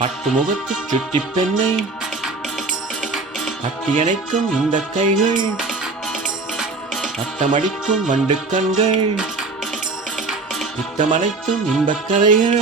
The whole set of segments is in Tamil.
பட்டு முகத்து சுட்டி பெண்ணை கட்டியணைக்கும் இந்த கைகள், பட்டமடிக்கும் வண்டு கண்கள், புத்தமடைக்கும் இன்பக் கதைகள்.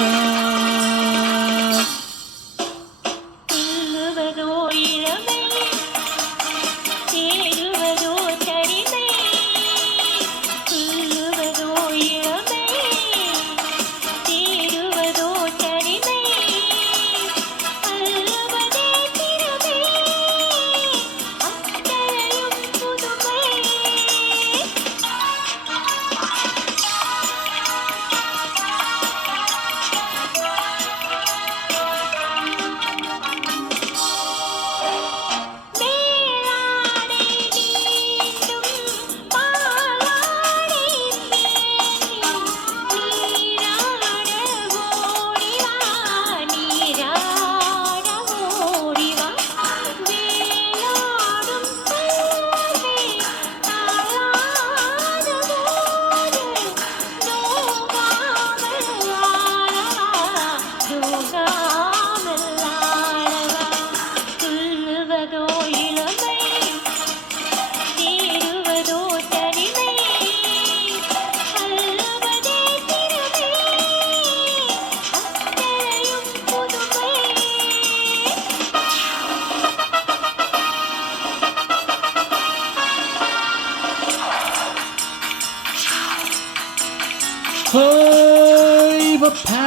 Hoi bapa,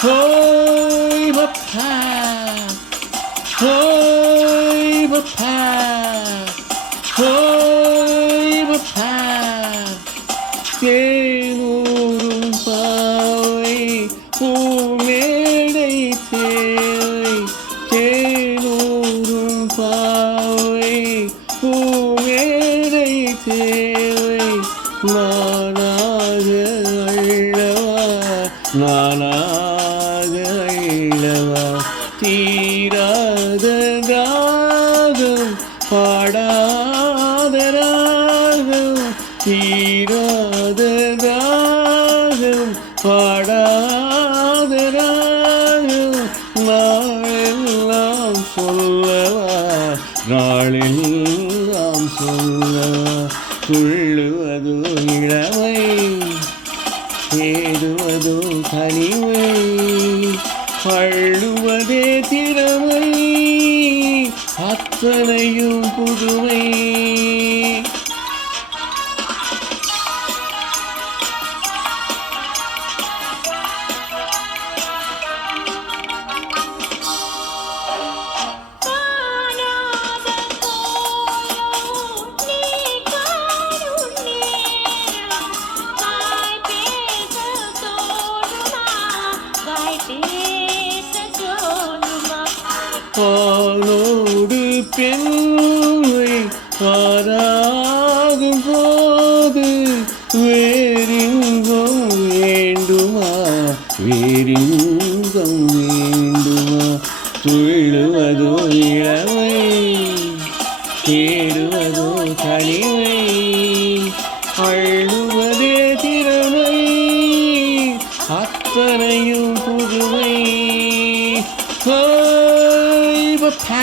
hoi bapa, hoi bapa, hoi bapa. தேனூரும் பாவை பூமேடை தேவை, தேனூரும் பாவை பூமேடை தேவை. நானாக அள்ளவா தீராத ராகம், பாடாத ராகம், தீராத ராகம், பாடாத ராகம். நாளெல்லாம் சொல்லவா, நாளெல்லாம் சொல்லவா. துள்ளுவதோ இளமை, தேடுவதோ தனிமை, அள்ளுவதே திறமை, அத்தனையும் புதுமை. ஆணோடு பெண்மை பாராகும் போது வேறின்பம் வேண்டுமா, வேறின்பம் வேண்டுமா. துள்ளுவதோ இளமை, தேடுவதோ தனிமை, அள்ளுவதே திறமை, அத்தனையும் புதுமை. Hoi bapa,